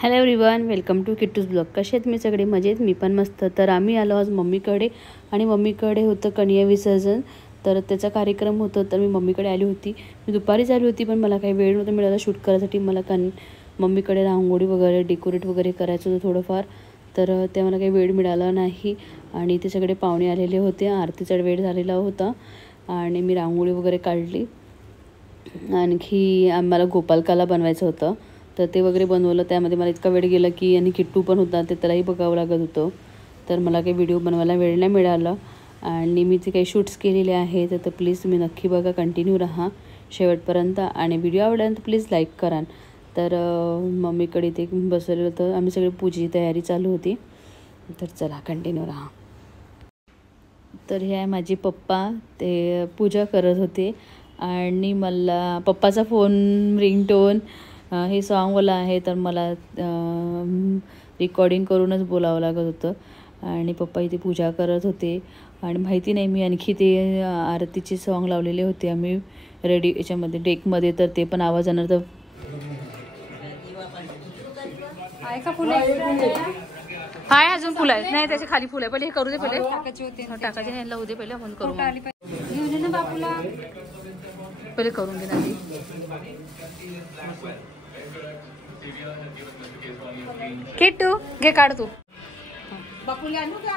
Hello everyone, welcome to Kittu's blog. कसे आहेत मी सगळे? मजेत. मी पण मस्त. तर आम्ही आलो आज मम्मीकडे आणि मम्मीकडे होतं कन्या विसर्जन. तर त्याचा कार्यक्रम होता, तर मी मम्मीकडे आली होती. मी दुपारीच आली होती, पण मला काही वेळ नव्हता मिळाला शूट करायसाठी. मला मम्मीकडे रांगोळी वगैरे डेकोरेट वगैरे करायचं होतं थोडंफार, तर ते मला काही वेळ मिळाला नाही. आणि ते सगळे पाहुणे आलेले होते, आरतीचा वेळ झालेला होता आणि मी रांगोळी वगैरे काढली. आणखी आम्हाला गोपालकाला बनवायचं होतं, तर ते वगैरे बनवलं. त्यामध्ये मला इतका वेळ गेला की, आणि किट्टू पण होता, ते त्यालाही बघावं लागत होतं. तर मला काही व्हिडिओ बनवायला वेळ नाही मिळाला. आणि मी जे काही शूट्स केलेले आहेत तर प्लीज तुम्ही नक्की बघा, कंटिन्यू राहा शेवटपर्यंत. आणि व्हिडिओ आवडला तर प्लीज लाईक करा. तर मम्मीकडे ते बसवलं होतं, आम्ही सगळी पूजेची तयारी चालू होती. तर चला कंटिन्यू राहा. तर हे आहे माझे पप्पा, ते पूजा करत होते. आणि मला पप्पाचा फोन रिंगटोन हे सॉन्गवाला आहे, तर मला रेकॉर्डिंग करूनच बोलावं लागत होतं. आणि पप्पा इथे पूजा करत होते. आणि माहिती नाही, मी आणखी ते आरतीचे सॉन्ग लावलेले होते आम्ही रेडी याच्यामध्ये डेकमध्ये, तर ते पण आवाज येणार. तर आहे का फुलं? हाय, अजून फुलं आहेत नाही, त्याच्या खाली फुलं आहे. पहिले हे करू दे, पहिले टाकायचे नाही, लावू दे, पहिले आपण करू ना बापूला, पहिले करून घे ना. किट्टू घे, काढ तू. बापूला आणू का?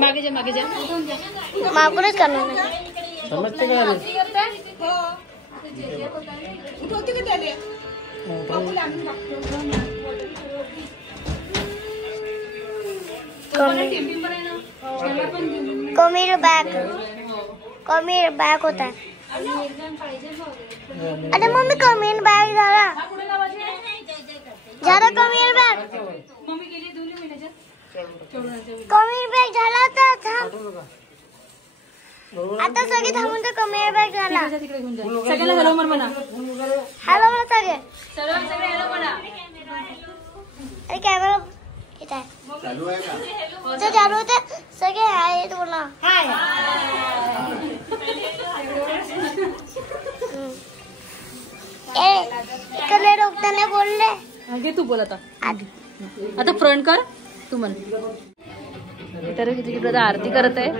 मागे जा, मागे जा. मागूनच करणार नाही. समजते का? उठवते का त्याने? बापूला आणून टाकतो. कमी बॅग होता. अरे मम्मी कमी बॅग झाला कमी बॅग झाला तर आता सगळे थांबून तर कमी बॅग झाला. सगळ्यांना हॅलो म्हणा. हॅलो म्हणा सगळे. अरे कॅमेरा चालू आहे का? चालू होते सगळे आहेत बोला. इकडे डॉक्टरने बोलले. घे तू बोल आता. आता फ्रंट कर तू म्हण. तर तिकडे आरती करत आहे.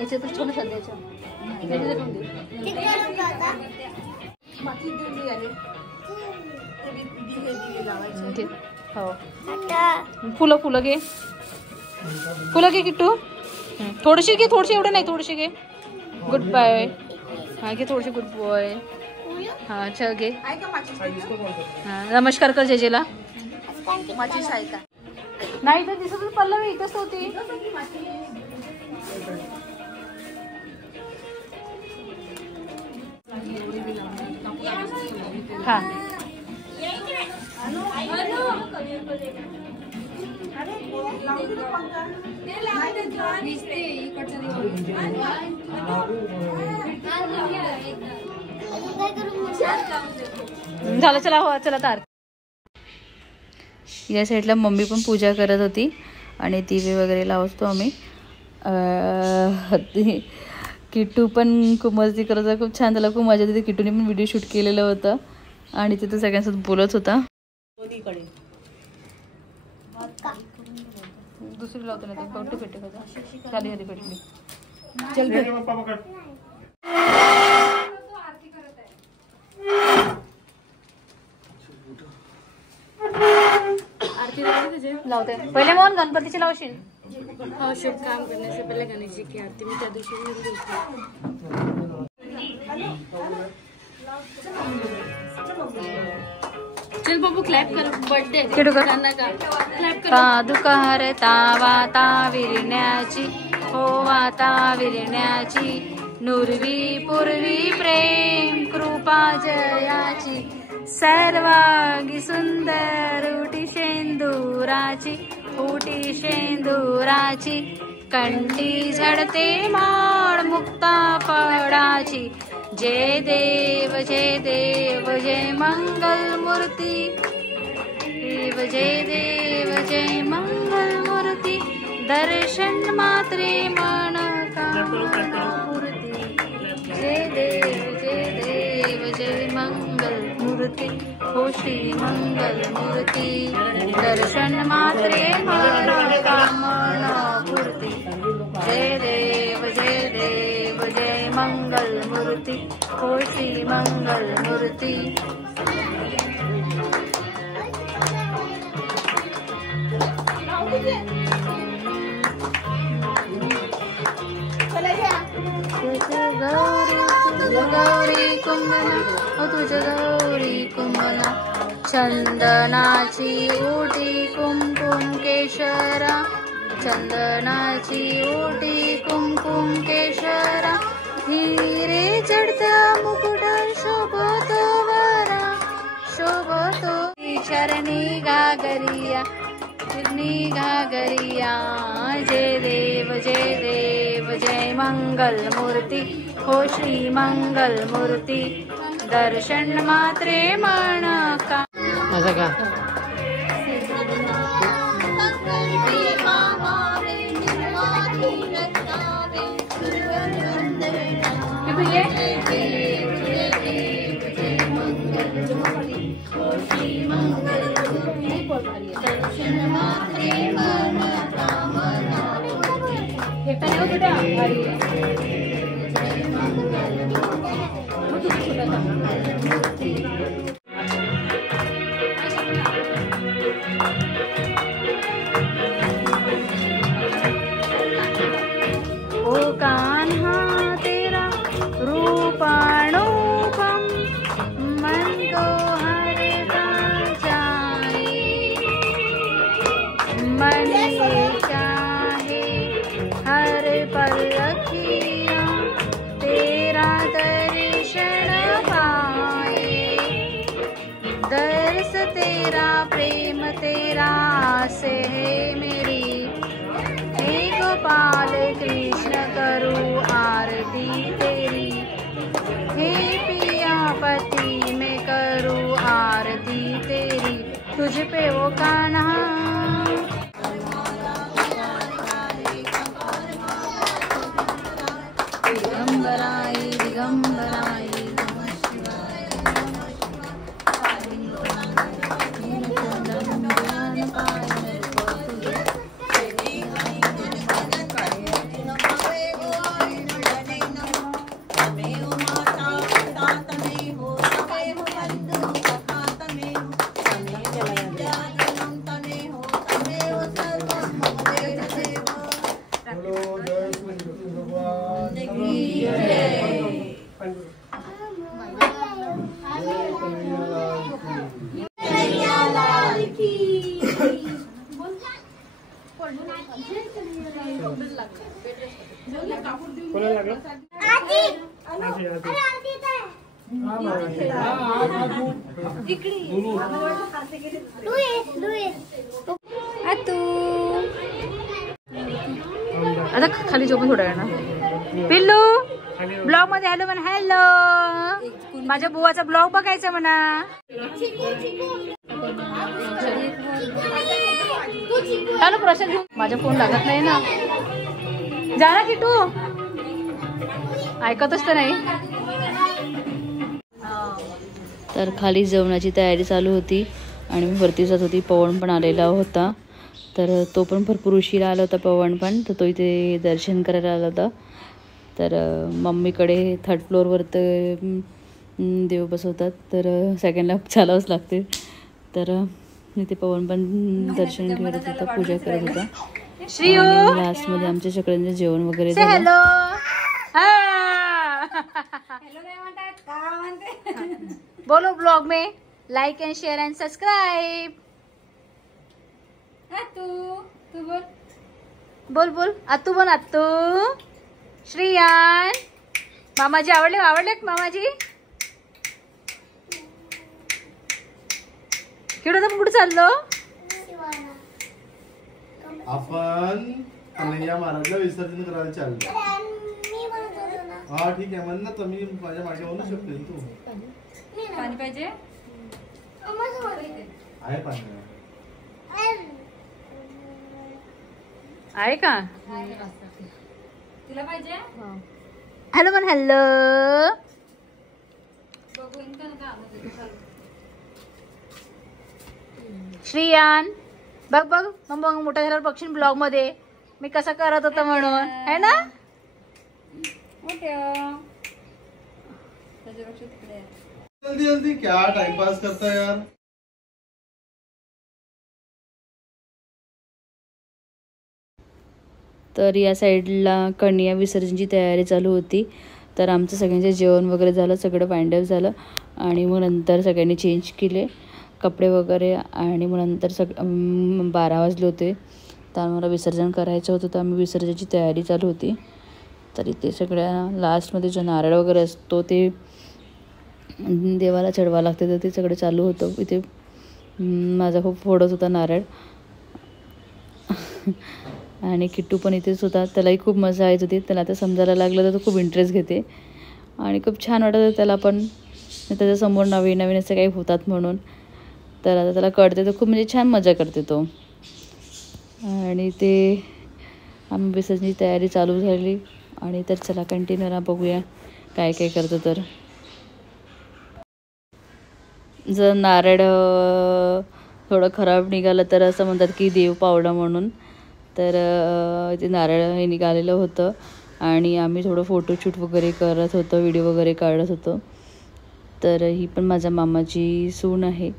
याच्यात छोटं सध्याच्या फुलं फुलं घे, फुलं घे किट्टू. थोडीशी घे, थोडीशी, एवढे नाही, थोडीशी घे. Good bye. हा घे थोडीशी, गुड बॉय. हा चल घे. हा नमस्कार कर जेजेला. माझी सायका नाही तर दिसत पल्लवी इथंच होती. हा झालं. चला हो, चला. तर या साईडला मम्मी पण पूजा करत होती आणि दिवे वगैरे लावतो आम्ही. किट्टू पण खूप मस्ती करत होता, खूप छान झालं, खूप मजा येते. किट्टूने पण व्हिडिओ शूट केलेलं होतं आणि तिथं सगळ्यांसोबत बोलत होता. दुसरी लावतो ना, कवटे पेटे का खाली खाली पेटली. आरती लावते पहिले. मग गणपतीची लावशील. शुभ काम करने से पहले गणेश जी की आरती मी त्या दिवशी चल बाबू क्लॅप कर. बर्थडे क्लॅप कर. पादुकार तावाता विरण्याची, हो वाता विरण्याची, नुरवी पूर्वी प्रेम कृपा जयाची, सर्वांगी सुंदर उटी शेंदुराची, उटी शेंदुराची, कंठी झडते माळ मुक्ता फळाची, जय देव जय देव जय मंगल मूर्ती, देव जय देव जय मंगल मूर्ती, दर्शन मात्रे मन कामना पूर्ती, जय देव जय देव जय मूर्ती हो श्री मंगल मूर्ती दर्शन मात्रे मनोकामना पूर्ती जय देव जय मंगल मूर्ती हो श्री मंगल मूर्ती गौरी कुंभना तुझ गौरी कुंभना चंदनाची ओटी कुमकुम केशरा चंदनाची ओटी कुमकुम केशरा हिरे चढता मुकुट शोभतो वरा शोभतो चरणी घागरिया जय देव जय मंगल मूर्ती हो श्री मंगल मूर्ती दर्शन मात्रे मन का माझा का ओ कान्हा तेरा रूपाणोपम मन को हरता जाए मन चाहे हर पल रखिया तेरा दर्शन पाए दर्श तेरा प्रेम तेरा आस है मेरी हे गोपाल कृष्ण करूं आरती तेरी हे पिया पति मैं करूं आरती तेरी तुझ पे वो कान्हा दिगंबराई दिगंबराई आता खाली झोपून थोडा वेळ ना पिल्लू ब्लॉग मध्ये हॅलो म्हणा हॅलो माझ्या बुवाचा ब्लॉग बघायचा म्हणा हॅलो प्रशांत माझा फोन लागत नाही ना जा ना किटू ऐकतच तर नाही तर खाली जेवणाची तयारी चालू होती आणि मी वरती जात होती पवन पण आलेला होता तर तो पण भरपूर उशिरा आला होता पवन पण तर तो इथे दर्शन करायला आला होता तर मम्मीकडे थर्ड फ्लोअरवर तर देव बसवतात तर सेकंडला चालावंच लागते तर इथे पवन पण दर्शन करत होता पूजा करत होता लास्टमध्ये आमच्या सगळ्यांचं जेवण वगैरे झालं बोलो ब्लॉग में like and share and subscribe तू बोल बोल आतू बोल आतू श्रीयान मामाजी आवडले मामाजी केवढं तर कुठे चाललो आपण कन्हैया महाराजला विसर्जन करायला चाललो हा ठीक आहे म्हण ना तुम्ही माझ्या मागे बोलू शकते तू पाणी पाहिजे आहे पाणी आहे का तुला पाहिजे हॅलो म्हण हॅलो श्रीयान बघ बघ मग बघ मोठा झाल्यावर बघशील ब्लॉग मध्ये मी कसं करत होतं म्हणून है ना. जल्दी जल्दी क्या टाइम पास करता है यार. तर या साईडला कन्या विसर्जनची तयारी चालू होती. तर आमचं सगळ्यांचं जेवण वगैरे झालं, सगळं वाइंड अप झालं आणि मग नंतर सगळ्यांनी चेंज केले कपडे वगैरे आणि मग नंतर 12 वाजले होते. तर आम्हाला विसर्जन करायचं होतं, तर आम्ही विसर्जनाची तयारी चालू होती. तर इथे सगळ्या लास्टमध्ये जो नारळ वगैरे असतो ते देवाला चढवा लागते, तर ते सगळं चालू होतं. इथे माझा खूप फोडत होता नारळ आणि किट्टू पण इथेच होता. त्यालाही खूप मजा येत होती. त्याला आता समजायला लागलं तर तो खूप इंटरेस्ट घेते आणि खूप छान वाटत होतं त्याला पण. त्याच्यासमोर नवीन नवीन असं काही होतात म्हणून. तर आता त्याला कळते, तर खूप म्हणजे छान मजा करते तो. आणि ते आम्ही विसर्जनाची तयारी चालू झाली आणि तर चला कंटिन्यूला बघूया काय काय करतो. तर जर नारळ थोडं खराब निघालं तर असं म्हणतात की देव पावलं म्हणून. तर ते नारळ हे निघालेलं होतं आणि आम्ही थोडं फोटोशूट वगैरे करत होतो, व्हिडिओ वगैरे काढत होतो. तर ही पण माझ्या मामाची सून आहे,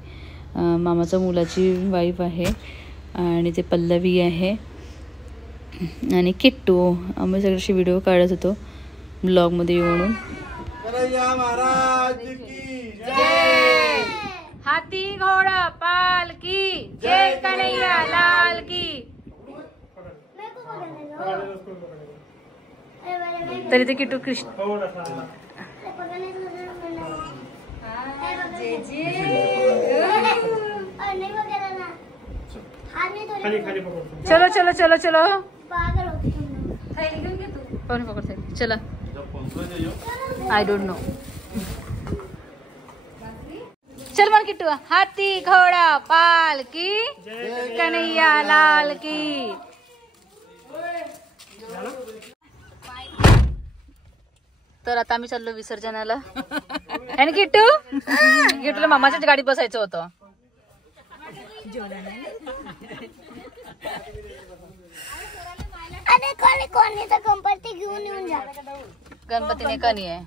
मामाच्या मुलाची वाईफ आहे आणि ते पल्लवी आहे आणि किट्टू. आम्ही सगळ्याशी व्हिडिओ काढत होतो ब्लॉगमध्ये येऊन. महाराज की जय. हाथी घोड़ा पालकी जय कन्हैया लाल की. तरी ते किट्टू कृष्ण चलो चलो चलो चलो कौन पकड़ते चला आई डोंट नो. चल मन किट्टू. हाथी घोड़ा पालकी कन्हैया लाल की. तर आता आम्ही चाललो विसर्जनाला. आणि किट्टू किट्टूला मामाच्याच गाडीत बसायचं होतं. अरे कोणी तर गणपती घेऊन येऊन जा. गणपतीने कणी आहे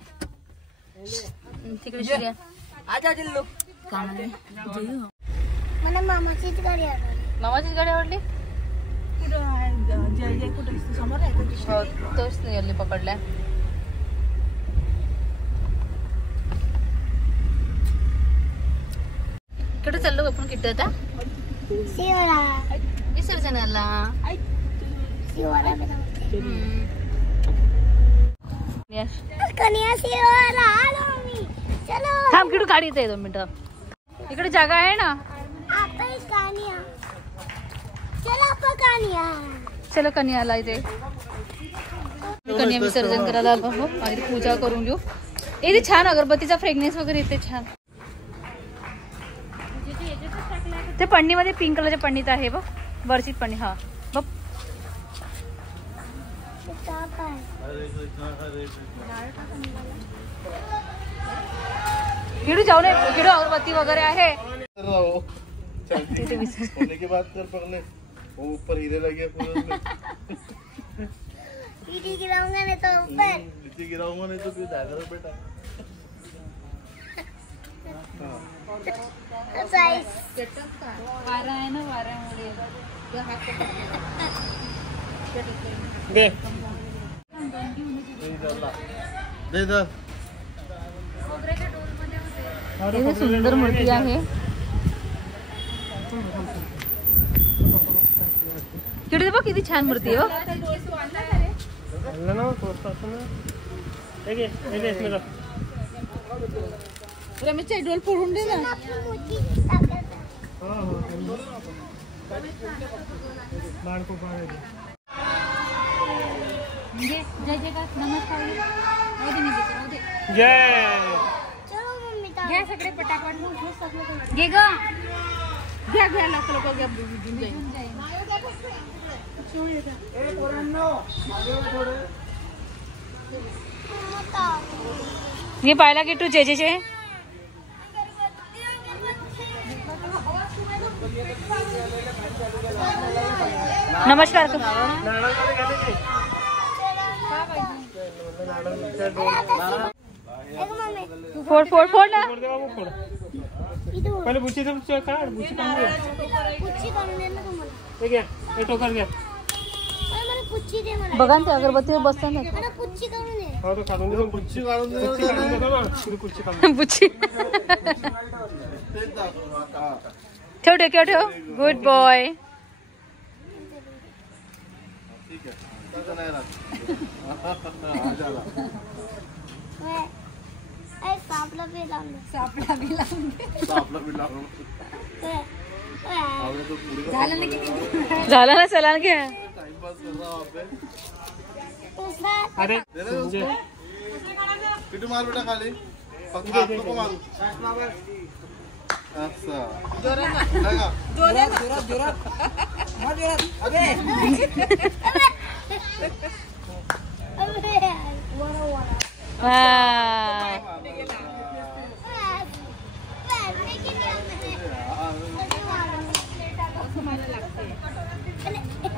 तिकडे श्रेया. मला मामाचीच गाडी आवडली. मामाचीच गाडी आवडली. हो तोच नाही पकडल्या. कुठे चाललो आपण किट्टू आता. विसर्जनाला. थांब किट्टू गाडी येते 2 मिनिटं. इकडे जागा आहे ना. चलो कन्याला इथे. कन्या विसर्जन करायला आलो हो आणि पूजा करून घेऊ. इथे छान अगरबत्तीचा फ्रेग्रन्स वगैरे येते छान. ते पन्नीमध्ये पिंक कलरच्या पन्नीत आहे बघ वरची पन्नी. हा बघ किडू जाऊ नये. किडू अगरबत्ती वगैरे आहे. होने की बात कर पहले. वो ऊपर हीरे लगे पूरे उसमें. नीचे गिराऊंगा नहीं तो ऊपर. नीचे गिराऊंगा नहीं तो फिर जाकर बेटा. वारा आहे ना वाऱ्यामुळे दे दे. इथे सुंदर मूर्ती आहे. किती बघ किती छान मूर्ती आहे रमेशच्या डोल फोडून दे ना. जय जयकार नमस्कार. जय. घ्या सगळे पटापट घे ग. घ्या घ्या लोक घे पाहिला की तू जे जे नमस्कार कर. फोड फोड फोड ना. पहिले बुशीचं काढ. बुशी काढ. हे घ्या. हे टोकर घ्या. बघा ना, ते अगरबत्तीवर बसताना हो तो काढून दे. पुच्ची काढून दे. कुर्ची काढून बुच्ची. तेच दाखव आता. ठेव ठेव ठेव. Good boy. ठीक आहे. तसं नाही राहत. हा झाला. सापला बी लावून सापला बी लावून. आवडे तो पुढे झालं ना. चला घ्या. टाइमपास कर रहा हूं पे. अरे दे रे उसको. किटू मार बेटा खाली. फक्त हात नको मारू. अच्छा. लगा.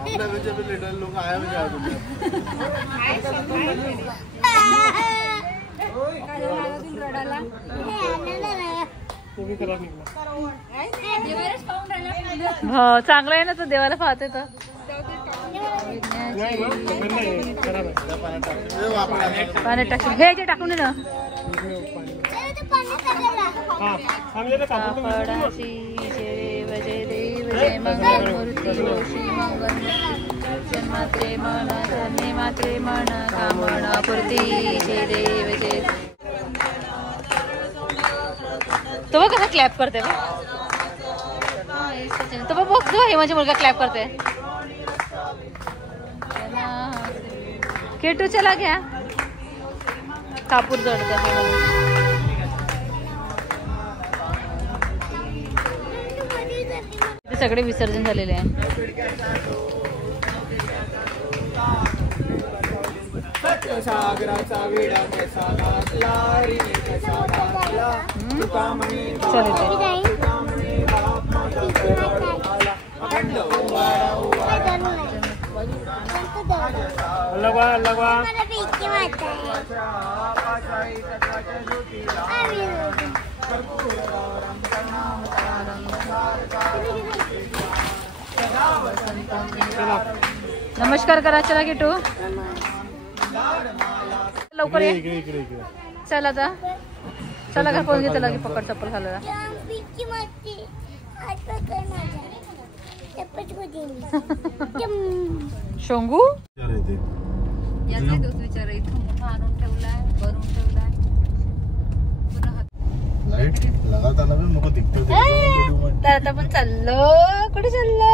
आपल्या वेळचे भी लिटर लोक आया म्हणजे आहे तुम्ही करा निघला. हो चांगलं आहे ना, तो देवाला पाहते तर. नाही मग बंद आहे. खराब आहे. पाण्यात टाकून हे जे टाकून दे ना. हा आम्ही जरा कापून देऊ. कापडाची जय जय देव जय मंगल मूर्ती जोशी मंगल जन्मात्रे मन धन्य मात्रे मन कामना पूर्ती जय देव जय. तो बघ कसा क्लॅप करते बघ. तो बघ बघ हे माझी मुलगा क्लॅप करते. केटू चला घ्या. कापूर जडतं. ते सगळे विसर्जन झालेले आहे. लगवा लगवा. नमस्कार करा. चला गेटू लवकर ये. इकडे इकडे इकडे. चला आता. चला का फोन घेतला की पकड चप्पल घालायला. शोंगू अरे ते लाइट लगाताना भी नको दिखते. तर आता पण चाललो. कुठे चाललो.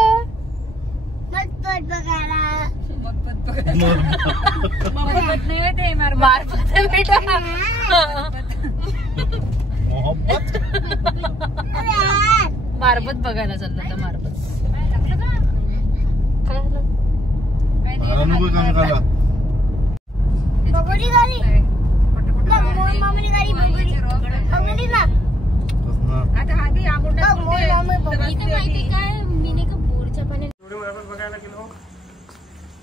मारपत बेटा. मारबत बघायला चाललं तर मारबत. काय झालं. नको काम करा. बघोली गाडी मोर मामली गाडी बघोली बघोली ना. आता आधी आगोंडा मोर मामा बघोली माहिती काय मीने का बोरच्या पाण्यात बघायला गेलो.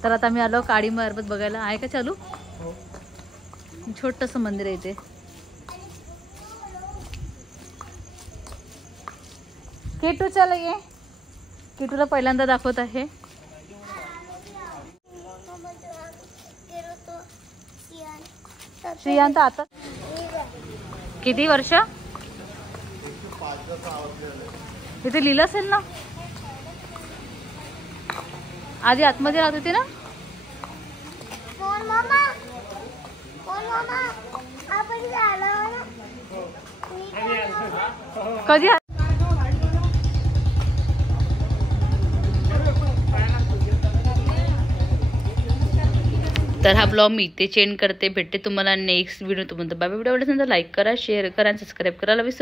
तर आता मी आलो काळी मारबत बघायला. आहे का चालू. छोटस मंदिर आहे इथे. किटू चला ये. किटूला पहिल्यांदा दाखवत आहे. श्रियांत आता किती वर्ष. तिथे लिहिलं असेल ना. आधी आतमध्ये राहत होती ना. कधी. तर हा ब्लॉग मी इथे चेंज करते. भेटते तुम्हाला नेक्स्ट व्हिडिओ. तुम्हाला बाय. व्हिडिओ आवडला असेल तर लाईक करा, शेअर करा आणि सबस्क्राईब करायला विसरू